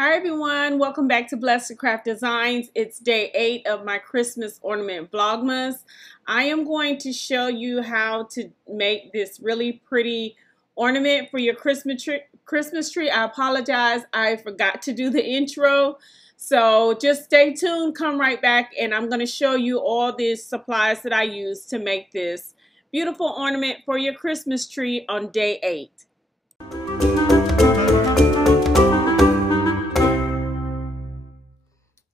Hi everyone, welcome back to Blessed Craft Designs. It's day 8 of my Christmas ornament Vlogmas. I am going to show you how to make this really pretty ornament for your Christmas tree. I apologize, I forgot to do the intro. So just stay tuned, come right back, and I'm going to show you all the supplies that I use to make this beautiful ornament for your Christmas tree on day 8.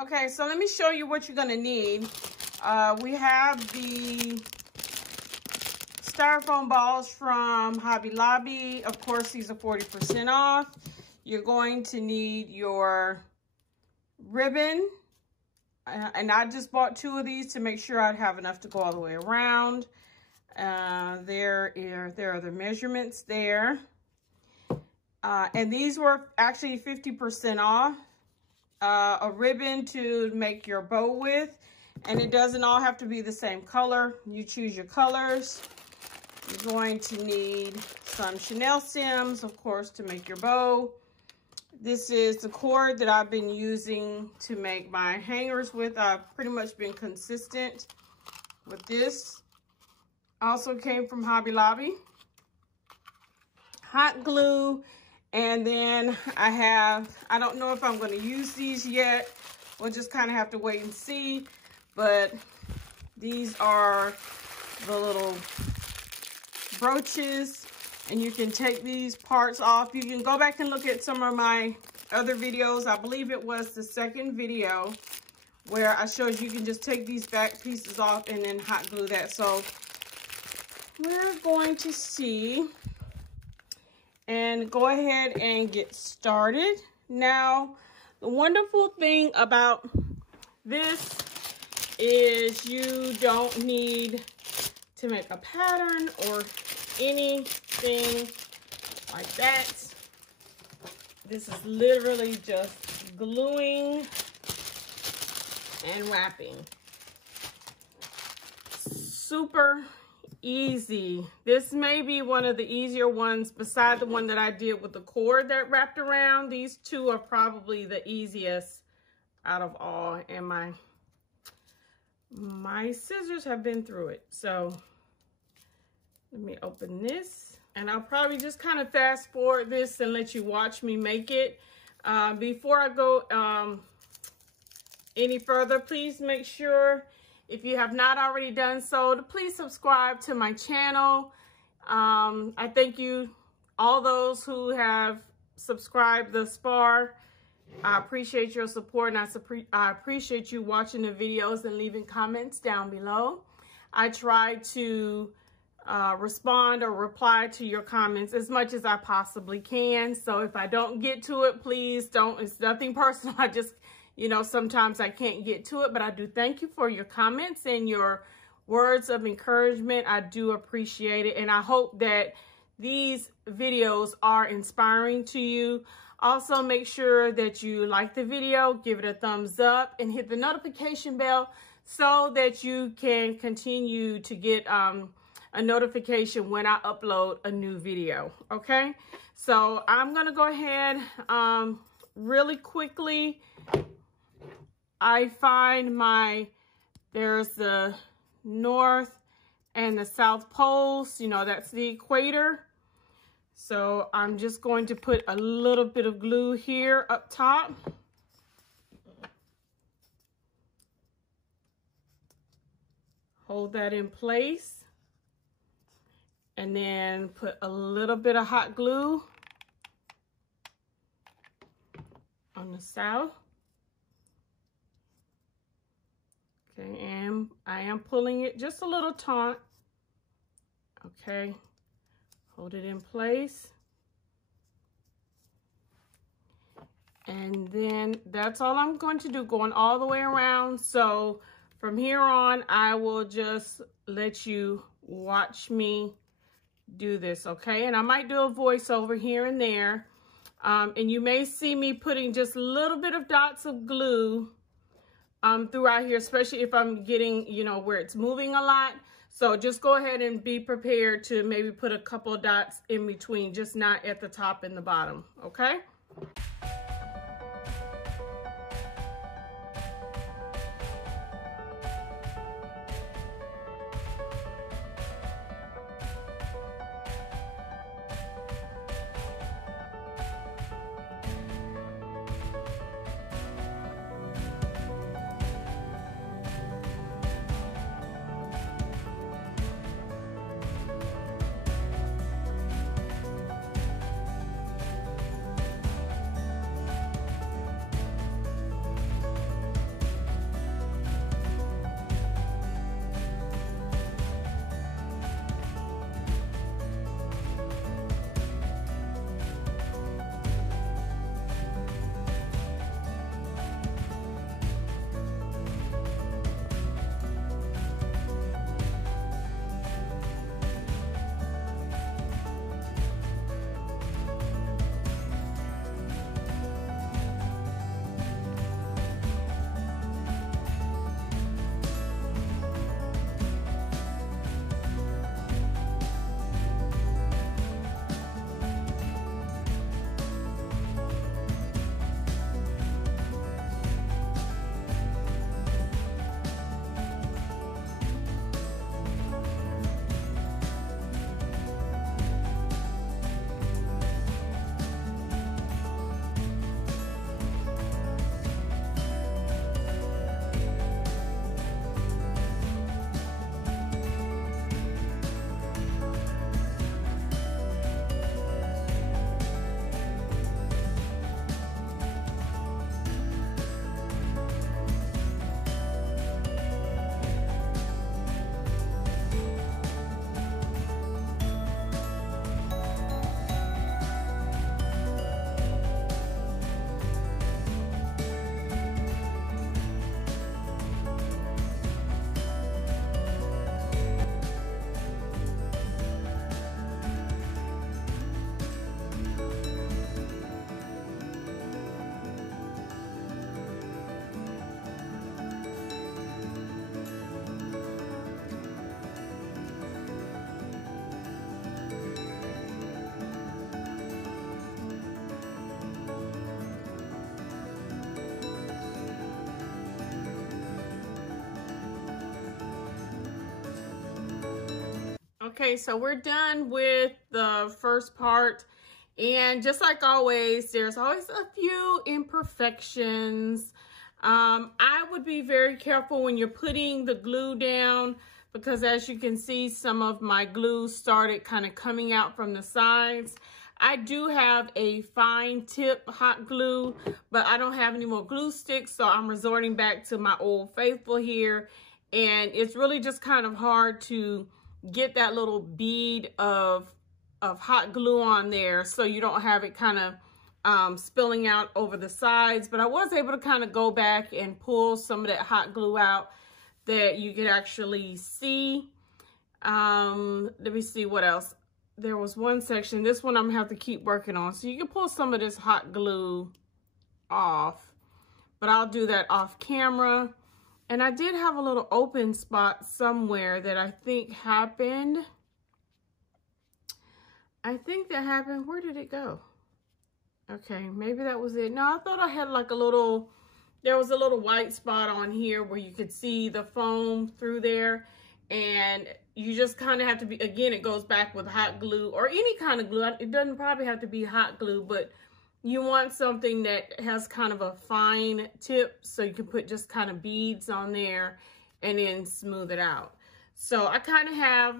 Okay, so let me show you what you're going to need. We have the styrofoam balls from Hobby Lobby. Of course, these are 40% off. You're going to need your ribbon. And I just bought 2 of these to make sure I'd have enough to go all the way around. There are the measurements there. And these were actually 50% off. A ribbon to make your bow with, and it doesn't all have to be the same color. You choose your colors. You're going to need some Chanel stems, of course, to make your bow. This is the cord that I've been using to make my hangers with. I've pretty much been consistent with this. Also came from Hobby Lobby. Hot glue. And then I don't know if I'm going to use these yet. We'll just kind of have to wait and see. But these are the little brooches. And you can take these parts off. You can go back and look at some of my other videos. I believe it was the second video where I showed you can just take these back pieces off and then hot glue that. So we're going to see and go ahead and get started. Now, the wonderful thing about this is you don't need to make a pattern or anything like that. This is literally just gluing and wrapping. Super easy. This may be one of the easier ones beside the one that I did with the cord that wrapped around. These 2 are probably the easiest out of all, and my scissors have been through it. So let me open this, and I'll probably just kind of fast forward this and let you watch me make it. Before I go any further, please make sure, if you have not already done so, to please subscribe to my channel. I thank you, all those who have subscribed thus far. I appreciate your support, and I appreciate you watching the videos and leaving comments down below. I try to respond or reply to your comments as much as I possibly can. So if I don't get to it, please don't. It's nothing personal. I just, you know, sometimes I can't get to it, but I do thank you for your comments and your words of encouragement. I do appreciate it, and I hope that these videos are inspiring to you. Also, make sure that you like the video, give it a thumbs up, and hit the notification bell so that you can continue to get a notification when I upload a new video, okay? So I'm gonna go ahead really quickly. I find there's the north and the south poles, you know, that's the equator. So I'm just going to put a little bit of glue here up top. Hold that in place. And then put a little bit of hot glue on the south. Okay, and I am pulling it just a little taut. Okay, hold it in place. And then that's all I'm going to do, going all the way around. So from here on, I will just let you watch me do this, okay? And I might do a voiceover here and there. And you may see me putting just a little bit of dots of glue throughout here, especially if I'm getting, you know, where it's moving a lot. So just go ahead and be prepared to maybe put a couple of dots in between, just not at the top and the bottom, okay? Okay, so we're done with the first part, and just like always, there's always a few imperfections. I would be very careful when you're putting the glue down, because as you can see, some of my glue started kind of coming out from the sides. I do have a fine tip hot glue, but I don't have any more glue sticks, so I'm resorting back to my old faithful here. And it's really just kind of hard to get that little bead of hot glue on there so you don't have it kind of spilling out over the sides. But I was able to kind of go back and pull some of that hot glue out that you could actually see. Let me see what else. There was one section, this one I'm gonna have to keep working on. So you can pull some of this hot glue off, but I'll do that off camera. And I did have a little open spot somewhere that I think happened. Where did it go? Okay, maybe that was it. No, I thought I had like a little, there was a little white spot on here where you could see the foam through there. And you just kind of have to be, again, it goes back with hot glue or any kind of glue. It doesn't probably have to be hot glue, but you want something that has kind of a fine tip so you can put just kind of beads on there and then smooth it out. So I kind of have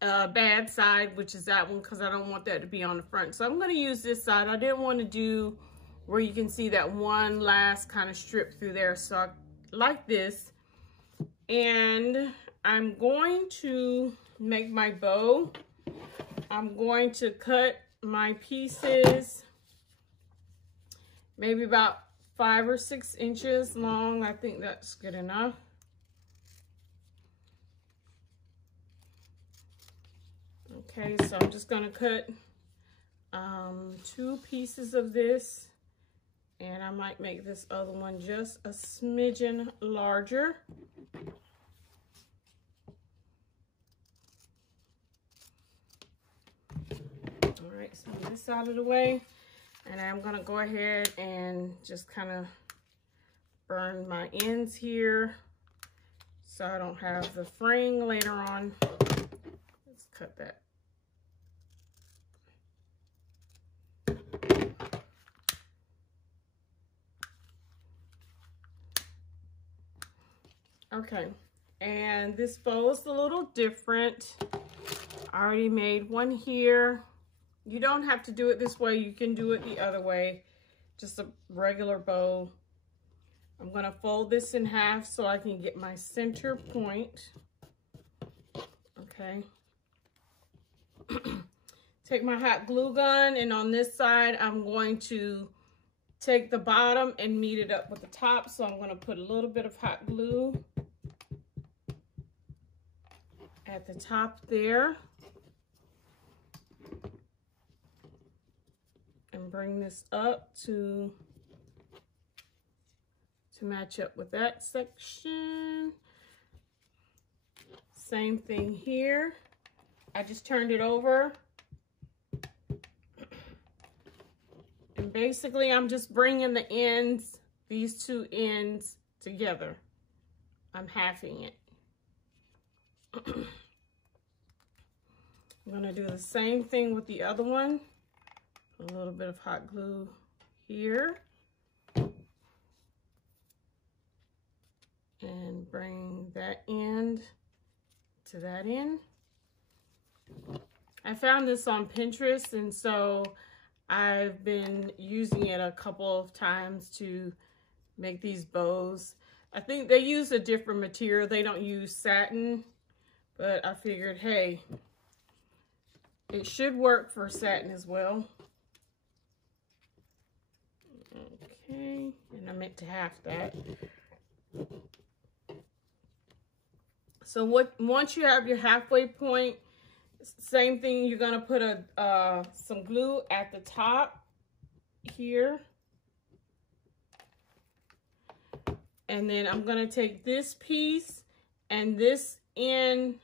a bad side, which is that one, because I don't want that to be on the front. So I'm going to use this side. I didn't want to do where you can see that one last kind of strip through there. So I like this. And I'm going to make my bow. I'm going to cut my pieces maybe about 5 or 6 inches long. I think that's good enough. Okay, so I'm just gonna cut 2 pieces of this, and I might make this other one just a smidgen larger. All right, so this out of the way, and I'm gonna go ahead and just kind of burn my ends here so I don't have the fraying later on. Let's cut that. Okay, and this bow is a little different. I already made one here. You don't have to do it this way. You can do it the other way, just a regular bow. I'm gonna fold this in half so I can get my center point. Okay. Take my hot glue gun, and on this side, I'm going to take the bottom and meet it up with the top. So I'm gonna put a little bit of hot glue at the top there. And bring this up to match up with that section. Same thing here. I just turned it over. And basically I'm just bringing the ends, these 2 ends together. I'm halving it. I'm gonna do the same thing with the other one. A little bit of hot glue here. And bring that end to that end. I found this on Pinterest, and so I've been using it a couple of times to make these bows. I think they use a different material. They don't use satin, but I figured, hey, it should work for satin as well. Okay, and I meant to half that. So once you have your halfway point, same thing, you're gonna put some glue at the top here. And then I'm gonna take this piece and this end,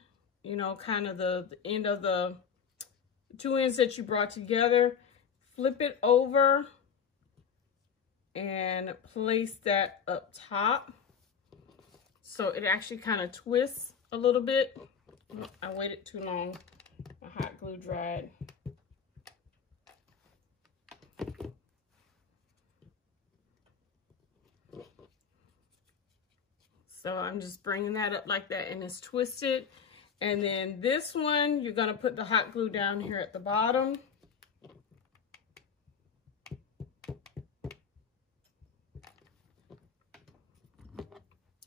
you know, kind of the end of the 2 ends that you brought together, flip it over and place that up top. So it actually kind of twists a little bit. I waited too long. hot glue dried. So I'm just bringing that up like that, and it's twisted. And then this one, you're gonna put the hot glue down here at the bottom.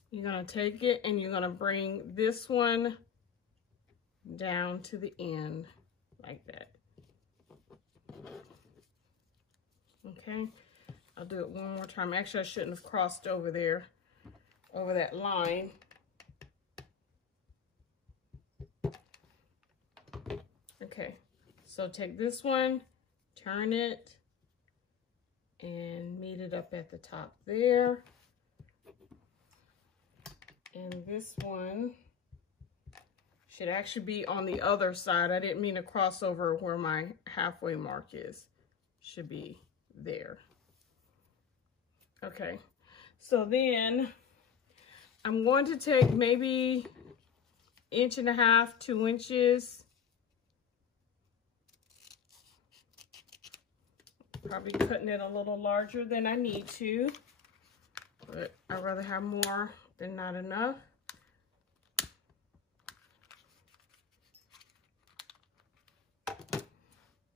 You're gonna take it and you're gonna bring this one down to the end like that. Okay, I'll do it one more time. Actually, I shouldn't have crossed over there, over that line. Okay, so take this one, turn it, and meet it up at the top there. And this one should actually be on the other side. I didn't mean to cross over where my halfway mark is. Should be there. Okay, so then I'm going to take maybe 1.5 inches, 2 inches. Probably cutting it a little larger than I need to, but I'd rather have more than not enough.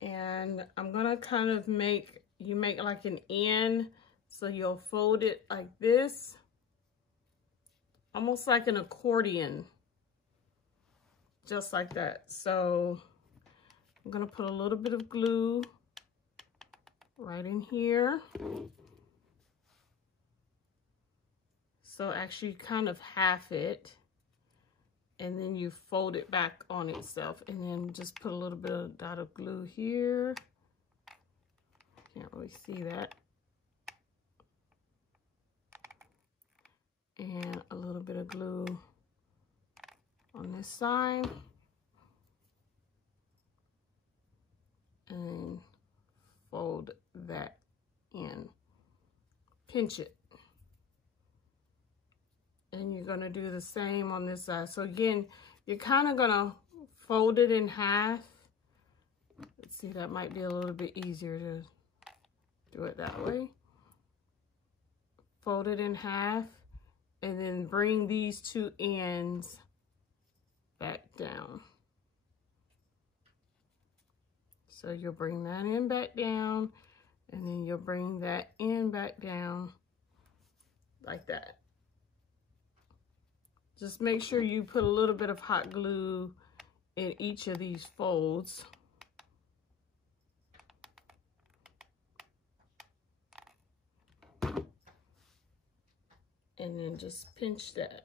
And I'm gonna kind of make like an N, so you'll fold it like this, almost like an accordion, just like that. So I'm gonna put a little bit of glue right in here. So actually kind of half it, and then you fold it back on itself, and then just put a little bit of dot of glue here. Can't really see that. And a little bit of glue on this side. And fold that in. Pinch it. And you're going to do the same on this side. So again, you're kind of going to fold it in half. Let's see, that might be a little bit easier to do it that way. Fold it in half, and then bring these two ends back down. So you'll bring that end back down, and then you'll bring that end back down like that. Just make sure you put a little bit of hot glue in each of these folds. And then just pinch that.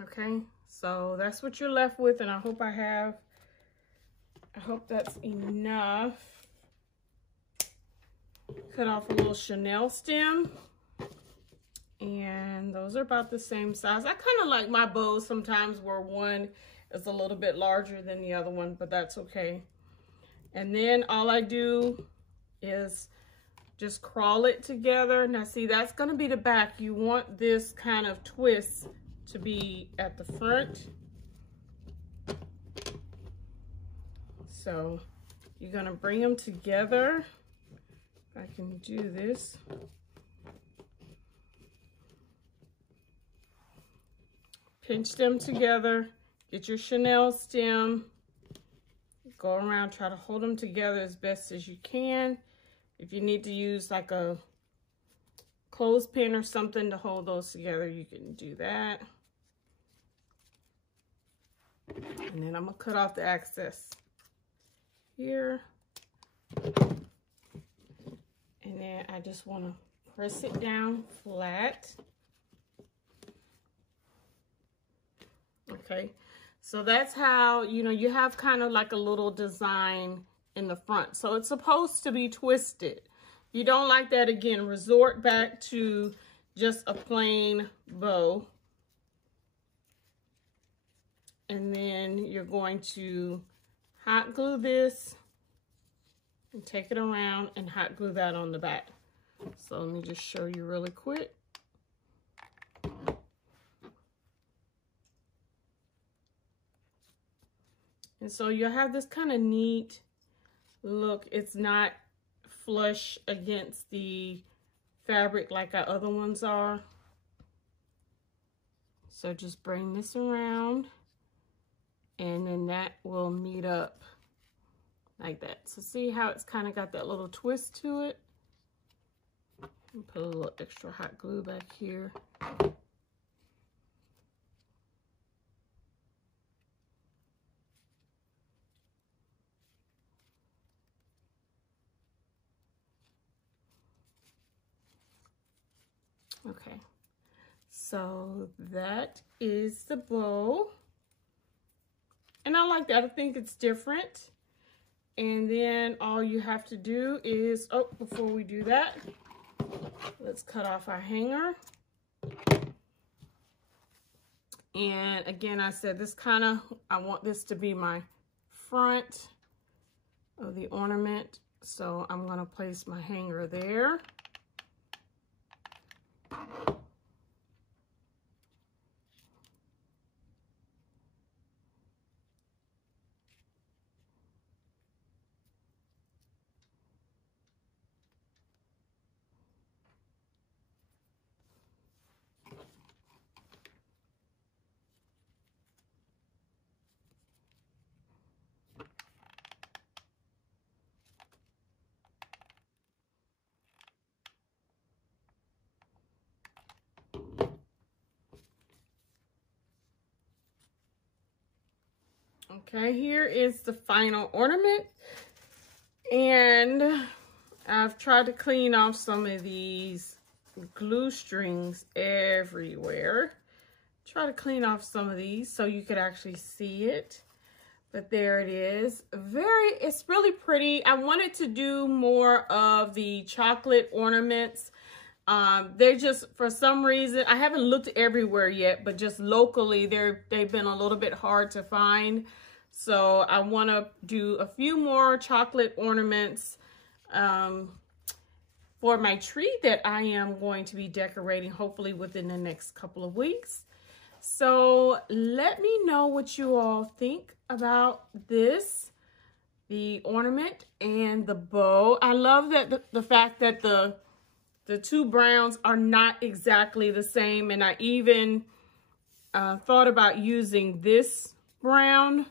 Okay, so that's what you're left with, and I hope that's enough. Cut off a little chenille stem. And those are about the same size. I kind of like my bows sometimes where one is a little bit larger than the other one, but that's okay. And then all I do is just crawl it together. Now see, that's gonna be the back. You want this kind of twist to be at the front. So you're gonna bring them together. If I can do this. Pinch them together, get your chenille stem, go around, try to hold them together as best as you can. If you need to use like a clothespin or something to hold those together, you can do that. And then I'm gonna cut off the excess here. And then I just wanna press it down flat. Okay, so that's how, you know, you have kind of like a little design in the front. So it's supposed to be twisted. If you don't like that, again, resort back to just a plain bow. And then you're going to hot glue this and take it around and hot glue that on the back. So let me just show you really quick. And so you'll have this kind of neat look. It's not flush against the fabric like our other ones are. So just bring this around, and then that will meet up like that. So see how it's kind of got that little twist to it? Put a little extra hot glue back here. Okay, so that is the bow. And I like that. I think it's different. And then all you have to do is, oh, before we do that, let's cut off our hanger. And again, I said this kind of, I want this to be my front of the ornament. So I'm going to place my hanger there. Okay, here is the final ornament, and I've tried to clean off some of these glue strings everywhere. Try to clean off some of these so you could actually see it, but there it is. It's really pretty. I wanted to do more of the chocolate ornaments. They're just, for some reason, I haven't looked everywhere yet, but just locally, they've been a little bit hard to find. So I want to do a few more chocolate ornaments for my tree that I am going to be decorating, hopefully within the next couple of weeks. So let me know what you all think about this, the ornament and the bow. I love that the fact that the two browns are not exactly the same, and I even thought about using this brown,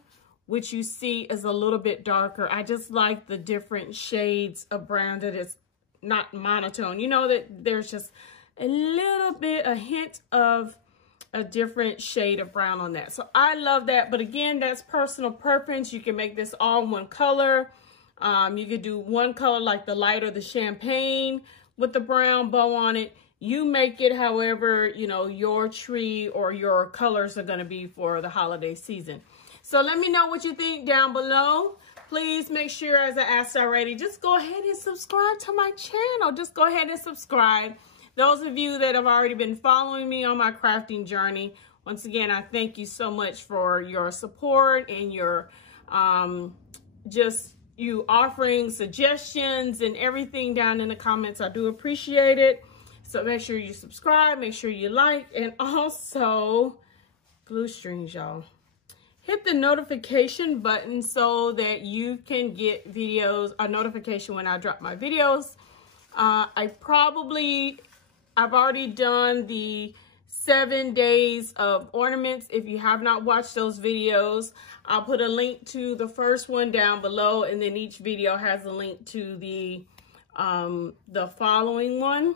which you see is a little bit darker. I just like the different shades of brown, that it's not monotone. You know, that there's just a little bit, a hint of a different shade of brown on that. So I love that. But again, that's personal preference. You can make this all one color. You could do one color like the light or the champagne with the brown bow on it. You make it however, you know, your tree or your colors are going to be for the holiday season. So let me know what you think down below. Please make sure, as I asked already, just go ahead and subscribe to my channel. Just go ahead and subscribe. Those of you that have already been following me on my crafting journey, once again, I thank you so much for your support and your just you offering suggestions and everything down in the comments. I do appreciate it. So make sure you subscribe, make sure you like, and also glue strings, y'all. Hit the notification button so that you can get videos, a notification when I drop my videos. I've already done the 7 days of ornaments. If you have not watched those videos, I'll put a link to the first one down below, and then each video has a link to the following one.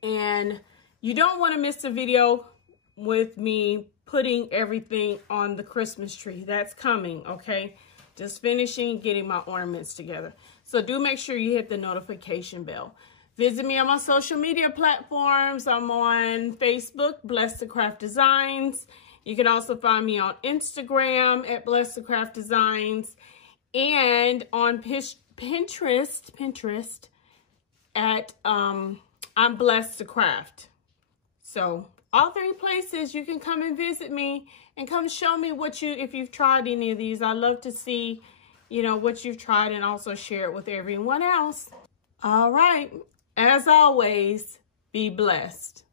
And you don't want to miss a video with me putting everything on the Christmas tree. That's coming, okay? Just finishing getting my ornaments together. So do make sure you hit the notification bell. Visit me on my social media platforms. I'm on Facebook, Blessed to Craft Designs. You can also find me on Instagram at Blessed to Craft Designs, and on Pinterest at I'm Blessed to Craft. So all 3 places you can come and visit me and come show me if you've tried any of these. I love to see, you know, what you've tried, and also share it with everyone else. All right. As always, be blessed.